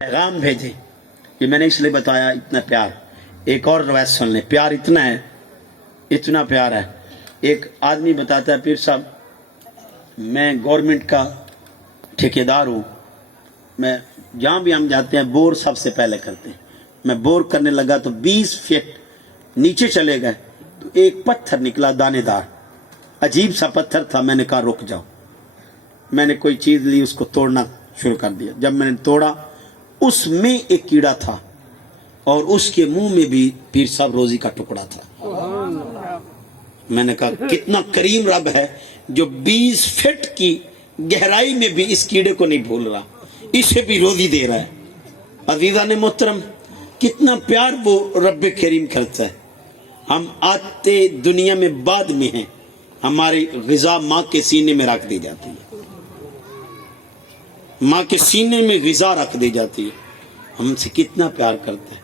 पैगाम भेजे। ये मैंने इसलिए बताया इतना प्यार। एक और रवायत सुन लें, प्यार इतना है, इतना प्यार है। एक आदमी बताता है, पीर साहब मैं गवर्नमेंट का ठेकेदार हूँ, मैं जहाँ भी हम जाते हैं बोर सबसे पहले करते हैं। मैं बोर करने लगा तो 20 फीट नीचे चले गए तो एक पत्थर निकला दानेदार, अजीब सा पत्थर था। मैंने कहा रुक जाओ। मैंने कोई चीज ली, उसको तोड़ना शुरू कर दिया। जब मैंने तोड़ा उसमें एक कीड़ा था और उसके मुंह में भी पीर साहब रोजी का टुकड़ा था। मैंने कहा कितना करीम रब है जो 20 फीट की गहराई में भी इस कीड़े को नहीं भूल रहा, इसे भी रोजी दे रहा है। अजीजा ने मोहतरम, कितना प्यार वो रब करीम करता है। हम आते दुनिया में बाद में हैं, हमारी ग़िज़ा माँ के सीने में रख दी जाती है, माँ के सीने में ग़िज़ा रख दी जाती है। हमसे कितना प्यार करता है।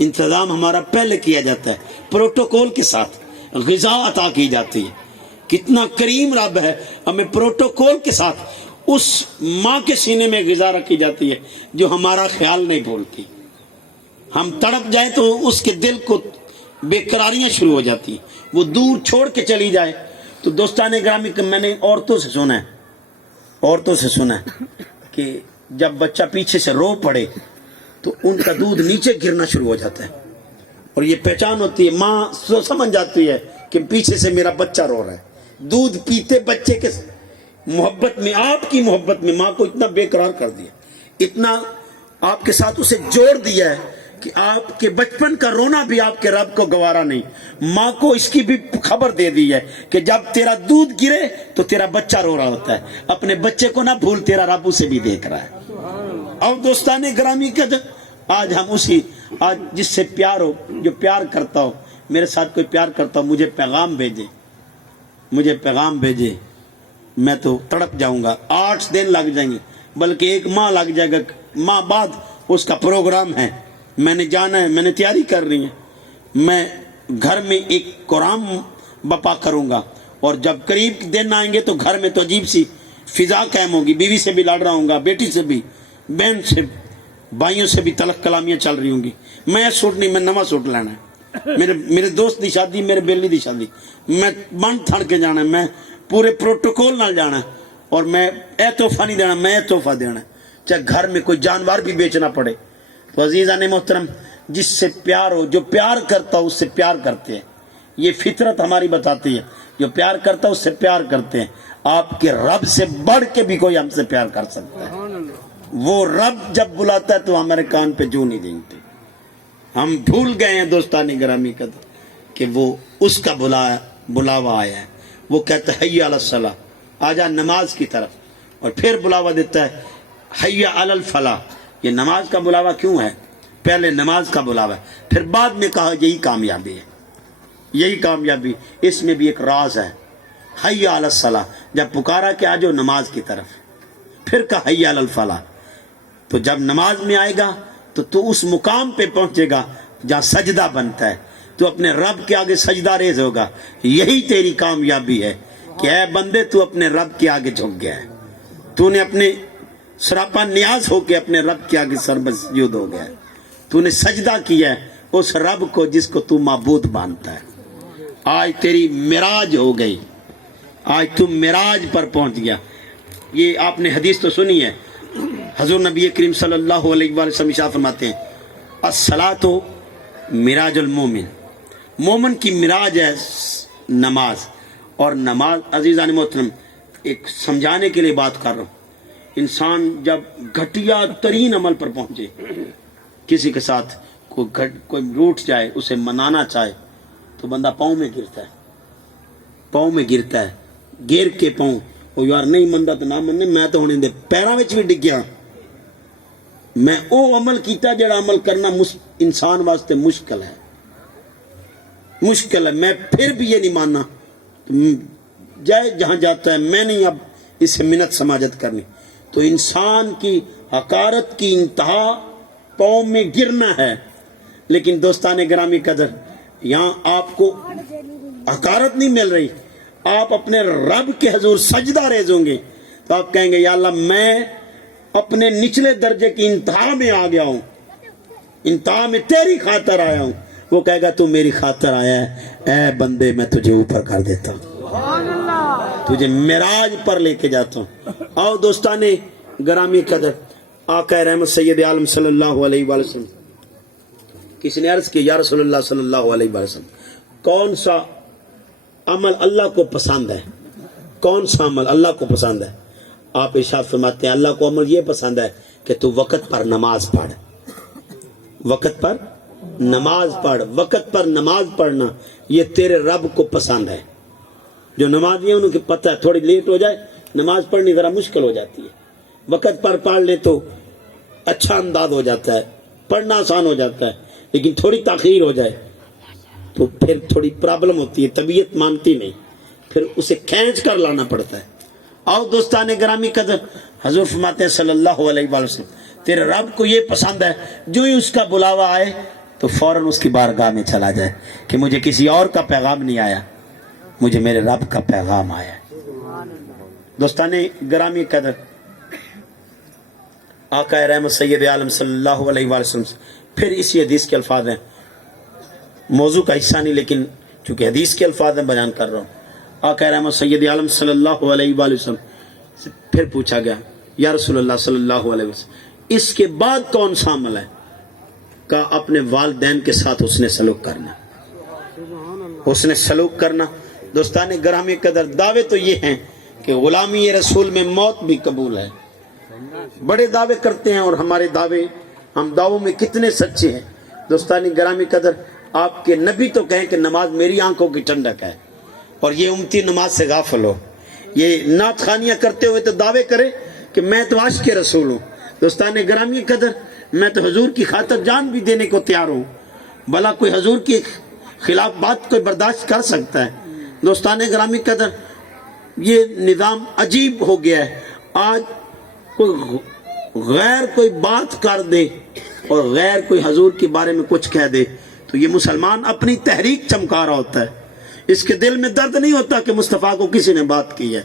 इंतजाम हमारा पहले किया जाता है, प्रोटोकॉल के साथ ग़िज़ा अता की जाती है। कितना करीम रब है, हमें प्रोटोकॉल के साथ उस माँ के सीने में ग़िज़ा रखी जाती है जो हमारा ख्याल नहीं भूलती। हम तड़प जाए तो उसके दिल को बेकरारियां शुरू हो जाती है, वो दूर छोड़ के चली जाए तो दोस्ताने ग्रामी, मैंने औरतों से सुना है कि जब बच्चा पीछे से रो पड़े तो उनका दूध नीचे गिरना शुरू हो जाता है और ये पहचान होती है, माँ समझ जाती है कि पीछे से मेरा बच्चा रो रहा है। दूध पीते बच्चे के मोहब्बत में, आपकी मोहब्बत में माँ को इतना बेकरार कर दिया, इतना आपके साथ उसे जोड़ दिया है कि आपके बचपन का रोना भी आपके रब को गवारा नहीं। माँ को इसकी भी खबर दे दी है कि जब तेरा दूध गिरे तो तेरा बच्चा रो रहा होता है, अपने बच्चे को ना भूल, तेरा रब उसे भी देख रहा है। और दोस्ताने ग्रामी का आज हम उसी, आज जिससे प्यार हो, जो प्यार करता हो, मेरे साथ कोई प्यार करता हो, मुझे पैगाम भेजे, मैं तो तड़प जाऊंगा। 8 दिन लग जाएंगे, बल्कि 1 माह लग जाएगा। माह बाद उसका प्रोग्राम है, मैंने जाना है, मैंने तैयारी कर रही है। मैं घर में एक कुरान बपा करूंगा और जब करीब दिन आएंगे तो घर में तो अजीब सी फिजा कायम होगी। बीवी से भी लड़ रहा हूँगा, बेटी से भी, बहन से, भाइयों से भी तलक कलामियाँ चल रही होंगी। मैं सूट नहीं, मैं नवा सूट लेना है। मेरे दोस्त की शादी, मेरे बेली की शादी, मैं बन थड़ के जाना है, मैं पूरे प्रोटोकॉल नाल जाना है और मैं ए तोहफा नहीं देना, मैं तोहफा देना है, चाहे घर में कोई जानवर भी बेचना पड़े। तो अजीज़ा ने मोहतरम, जिससे प्यार हो, जो प्यार करता हो उससे प्यार करते हैं। ये फितरत हमारी बताती है, जो प्यार करता है उससे प्यार करते हैं। आपके रब से बढ़ के भी कोई हमसे प्यार कर सकता है। वो रब जब बुलाता है तो हमारे कान पे जू नहीं देंगे। हम भूल गए हैं दोस्तानी ग्रामी का कि वो उसका बुलावा आया है। वो कहता है हय्या अला सलाह, आजा नमाज की तरफ, और फिर बुलावा देता है हय्या अलल फलाह। ये नमाज का बुलावा क्यों है? पहले नमाज का बुलावा है, फिर बाद में कहा यही कामयाबी है, यही कामयाबी। इसमें भी एक राज है। हय्या अलल सलाह, जब पुकारा कि आ जाओ नमाज की तरफ, फिर कहा हय्या अलल फलाह। तो जब नमाज में आएगा तो तू उस मुकाम पे पहुंचेगा जहाँ सजदा बनता है, तो अपने रब के आगे सजदा रेज होगा। यही तेरी कामयाबी है कि ऐ बंदे, तू अपने रब के आगे झुक गया है, तूने अपने सरापा न्याज होके अपने रब के आगे सरबसजूद हो गया, तूने सजदा किया है उस रब को जिसको तू माबूद मानता है। आज तेरी मिराज हो गई, आज तू मिराज पर पहुंच गया। ये आपने हदीस तो सुनी है, हजूर नबी करीम सल्लल्लाहु अलैहि वसल्लम इरशाद फरमाते हैं, अस्सलातु मिराजुल मोमिन, मोमिन की मिराज है नमाज। और नमाज, अजीज़ान मोहतरम, एक समझाने के लिए बात कर रहा हूँ। इंसान जब घटिया तरीन अमल पर पहुंचे, किसी के साथ कोई रूठ जाए, उसे मनाना चाहे तो बंदा पाँव में गिरता है, गिर के पाँव, ओ यार नहीं मनदा तो ना मन्ने, मैं तो होने दे, पैरों में भी डिग गया। मैं वो अमल किया जड़ा अमल करना इंसान वास्ते मुश्किल है। मैं फिर भी ये नहीं मानना, जाए जहां जाता है, मैं नहीं अब इससे मिन्नत समाजत करनी। तो इंसान की हकारत की इंतहा पाँव में गिरना है। लेकिन दोस्ताने ग्रामी कदर, यहाँ आपको हकारत नहीं मिल रही, आप अपने रब के हजूर सजदा रेज होंगे तो आप कहेंगे या अल्लाह, मैं अपने निचले दर्जे की इंतहा में आ गया हूं, इंतहा में तेरी खातर आया हूं, वो कहेगा तू मेरी खातर आया है, ऐ बंदे मैं तुझे ऊपर कर देता हूं, तुझे मिराज पर लेके जाता हूं। आओ दोस्ताने ग्रामी कदर, आका रहमत सैयद आलम सल्लल्लाहु अलैहि वसल्लम, किसी ने अर्ज किया या रसूलुल्लाह सल्लल्लाहु अलैहि वसल्लम, कौन सा अमल अल्लाह को पसंद है, कौन सा अमल अल्लाह को पसंद है? आप इरशाद फरमाते हैं अल्लाह को अमल ये पसंद है कि तू वक़्त पर नमाज पढ़, वक़्त पर नमाज पढ़। वक़्त पर नमाज पढ़ना ये तेरे रब को पसंद है। जो नमाजी है उनको पता है थोड़ी लेट हो जाए नमाज पढ़नी जरा मुश्किल हो जाती है, वक़्त पर पढ़ ले तो अच्छा अंदाज हो जाता है, पढ़ना आसान हो जाता है, लेकिन थोड़ी ताखीर हो जाए तो फिर थोड़ी प्रॉब्लम होती है, तबीयत मानती नहीं, फिर उसे खींच कर लाना पड़ता है। आओ दोस्ताने ग्रामी कदर, हजूर फरमाते हैं सल्लल्लाहु अलैहि वसल्लम, तेरे रब को ये पसंद है जो ही उसका बुलावा आए तो फौरन उसकी बारगाह में चला जाए कि मुझे किसी और का पैगाम नहीं आया, मुझे मेरे रब का पैगाम आया। दोस्ताने ग्रामी कदर, आका रहमत सैयद आलम सल्लल्लाहु अलैहि वसल्लम, फिर इसी हदीस के अल्फाज हैं, मौजू का हिस्सा नहीं लेकिन चूंकि हदीस के अल्फाज में बयान कर रहा हूँ। आका रहमत सैयद आलम सल्लल्लाहु अलैहि वसल्लम से फिर पूछा गया या रसूलुल्लाह सल्लल्लाहु अलैहि वसल्लम, इसके बाद कौन सा अमल है? का अपने वालिदैन के साथ उसने सलूक करना, उसने सलूक करना। दोस्ताने ग्रामी कदर, दावे तो ये हैं कि गुलामी रसूल में मौत भी कबूल है। बड़े दावे करते हैं और हमारे दावे, हम दावों में कितने सच्चे हैं। दोस्तानी ग्रामी कदर, आपके नबी तो कहें कि नमाज मेरी आंखों की ठंडक है और ये उम्मती नमाज से गाफिल हो। ये नात खानियां करते हुए तो दावे करे कि मैं तो आशिक़ रसूल हूँ। दोस्तान ग्रामी कदर, मैं तो हजूर की खातर जान भी देने को तैयार हूँ, भला कोई हजूर के खिलाफ बात कोई बर्दाश्त कर सकता है? दोस्तान ग्रामी कदर, ये निज़ाम अजीब हो गया है। आज कोई गैर कोई बात कर दे और गैर कोई हजूर के बारे में कुछ कह दे तो ये मुसलमान अपनी तहरीक चमका रहा होता है, इसके दिल में दर्द नहीं होता कि मुस्तफ़ा को किसी ने बात की है।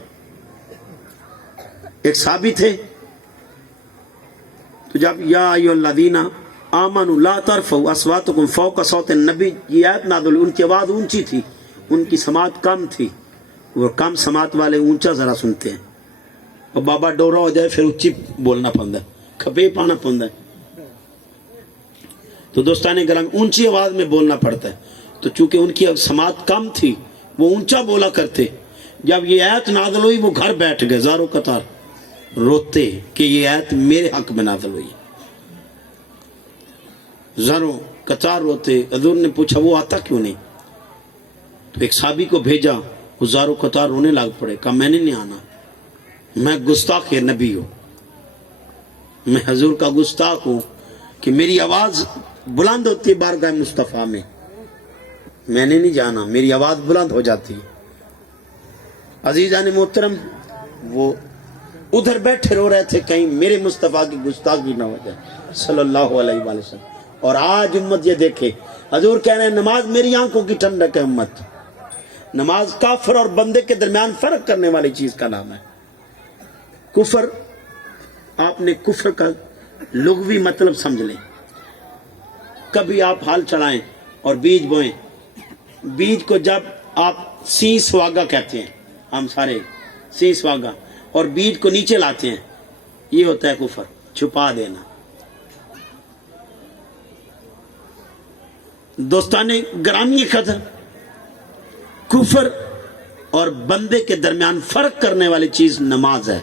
एक साहबी थे, तो जब या अय्युहल्लज़ीना आमनू ला तरफ़ऊ अस्वातकुम फ़ौक़ सौति नबी, ये आयत नाज़िल, उनकी आवाज़ ऊंची थी, उनकी समात कम थी, वो कम समात वाले ऊंचा जरा सुनते हैं और बाबा डोरा हो जाए फिर उच्ची बोलना पड़ता है, खपे पाना पड़ता है। तो दोस्ताने ग्राम, ऊंची आवाज में बोलना पड़ता है। तो चूंकि उनकी समात कम थी वो ऊंचा बोला करते। जब ये आयत नाज़िल हुई वो घर बैठ गए ज़ारो कतार रोते कि ये आयत मेरे हक में नाज़िल हुई। ज़ारो कतार रोते। हज़ूर ने पूछा वो आता क्यों नहीं? तो एक साहबी को भेजा, वो ज़ारो कतार रोने लग पड़े। कहा मैंने नहीं आना, मैं गुस्ताख नबी हूँ, मैं हजूर का गुस्ताख हूँ कि मेरी आवाज़ बुलंद होती है बारगाह मुस्तफ़ा में, मैंने नहीं जाना, मेरी आवाज़ बुलंद हो जाती है। अजीज़ान मोहतरम, वो उधर बैठे रो रहे थे कहीं मेरे मुस्तफ़ा की गुस्ताखी ना हो जाए सल्लल्लाहु अलैहि वसल्लम। और आज उम्मत ये देखे, हजूर कह रहे हैं नमाज मेरी आंखों की ठंडक है। उम्मत, नमाज काफिर और बंदे के दरमियान फर्क करने वाली चीज का नाम है। कुफर, आपने कुफर का लुग़वी मतलब समझ लें। कभी आप हाल चलाएं और बीज बोएं, बीज को जब आप सी सुहागा कहते हैं, हम सारे सी सुहागा, और बीज को नीचे लाते हैं, ये होता है कुफर, छुपा देना। दोस्ताने ग्रामी कदर, कुफर और बंदे के दरमियान फर्क करने वाली चीज नमाज है।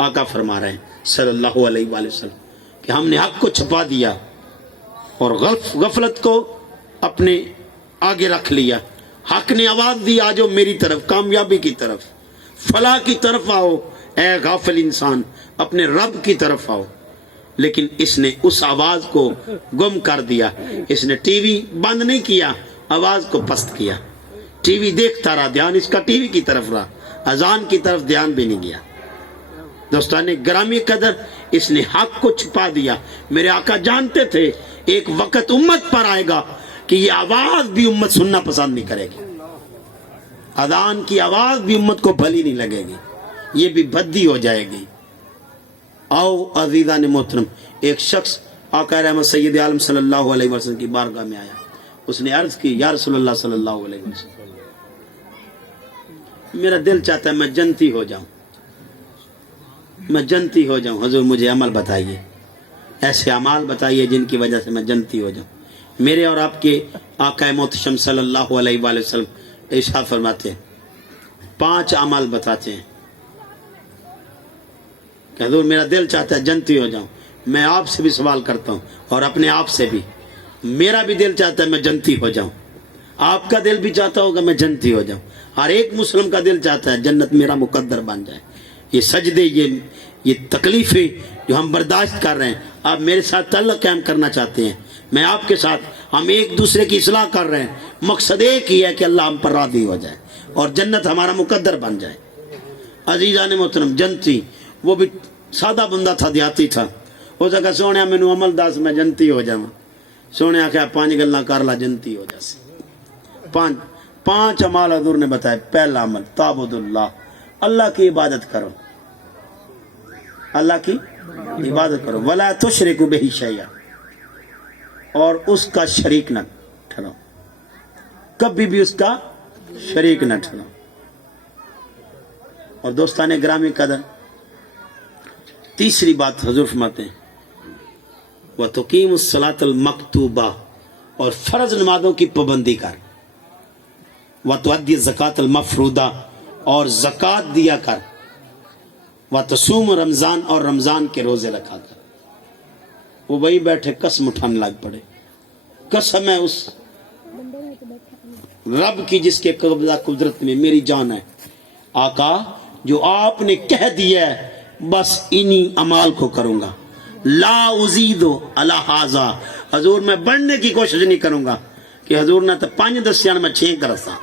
आका फरमा रहे हैं सल्लल्लाहु अलैहि वसल्लम कि हमने हक को छुपा दिया और गफलत को अपने आगे रख लिया। हक ने आवाज दी, आ जाओ मेरी तरफ, कामयाबी की तरफ, फलाह की तरफ आओ, ए गाफिल इंसान, अपने रब की तरफ आओ। लेकिन इसने उस आवाज को गुम कर दिया। इसने टीवी बंद नहीं किया, आवाज को पस्त किया। टीवी देखता रहा, ध्यान इसका टीवी की तरफ रहा, अजान की तरफ ध्यान भी नहीं गया। दोस्ताने ग्रामी कदर, इसने हक को छुपा दिया। मेरे आका जानते थे एक वक्त उम्मत पर आएगा कि ये आवाज भी उम्मत सुनना पसंद नहीं करेगी, अजान की आवाज भी उम्मत को भली नहीं लगेगी, ये भी बद्दी हो जाएगी। आओ अजीज़ान मोहतरम, एक शख्स आका रहमत सैयद आलम सल्लल्लाहु अलैहि वसल्लम की बारगाह में आया। उसने अर्ज की, या रसूलल्लाह सल्लल्लाहु अलैहि वसल्लम, मेरा दिल चाहता है मैं जन्नती हो जाऊं, मैं जन्नती हो जाऊं, हुजूर मुझे अमल बताइए, ऐसे अमाल बताइए जिनकी वजह से मैं जन्नती हो जाऊं। मेरे और आपके आका मोहतरम सल्लल्लाहु अलैहि वसल्लम इरशाद फरमाते हैं, 5 अमाल बताते हैं कि हुजूर मेरा दिल चाहता है जन्नती हो जाऊं। मैं आपसे भी सवाल करता हूं और अपने आप से भी, मेरा भी दिल चाहता है मैं जन्नती हो जाऊं, आपका दिल भी चाहता होगा मैं जन्नती हो जाऊं, हर एक मुस्लिम का दिल चाहता है जन्नत मेरा मुकद्दर बन जाए। ये सजदे, ये तकलीफें जो हम बर्दाश्त कर रहे हैं, आप मेरे साथ ताल्लुक़ कायम करना चाहते हैं, मैं आपके साथ, हम एक दूसरे की इस्लाह कर रहे हैं, मकसद एक ही है कि अल्लाह हम पर राज़ी हो जाए और जन्नत हमारा मुकद्दर बन जाए। अजीज़ान मोहतरम, जन्नती, वो भी सादा बंदा था, देहाती था। हो सका सोने मैनू अमल दस मैं जन्नती हो जावां। सोने आख्या 5 गल्लां कर ला जन्नती हो जासी। 5 अमाल हजूर ने बताए। पहला अमल ताबुदुल्लाह, अल्लाह की इबादत करो, अल्लाह की इबादत करो। वला तुशरिकु बिही शैया, और उसका शरीक न ठहराओ, कभी भी उसका शरीक न ठहराओ। और दोस्ताने ग्रामी कदर, तीसरी बात हजूर फरमाते हैं, व तुकीमुस सलातल मकतूबा, और फर्ज नमाजों की पाबंदी कर, व तुअद्दी ज़कातल मफरूदा, और ज़कात दिया कर, व तसूम रमज़ान, और रमज़ान के रोज़े रखा कर। वो वही बैठे कसम उठाने लग पड़े, कसम है उस रब की जिसके कब्जा कुदरत में मेरी जान है, आका जो आपने कह दिया है बस इन्हीं अमाल को करूंगा, ला उजीदो अला हाजा, हजूर मैं बढ़ने की कोशिश नहीं करूंगा कि हजूर ने तो 5 दसिया मैं 6 करसा,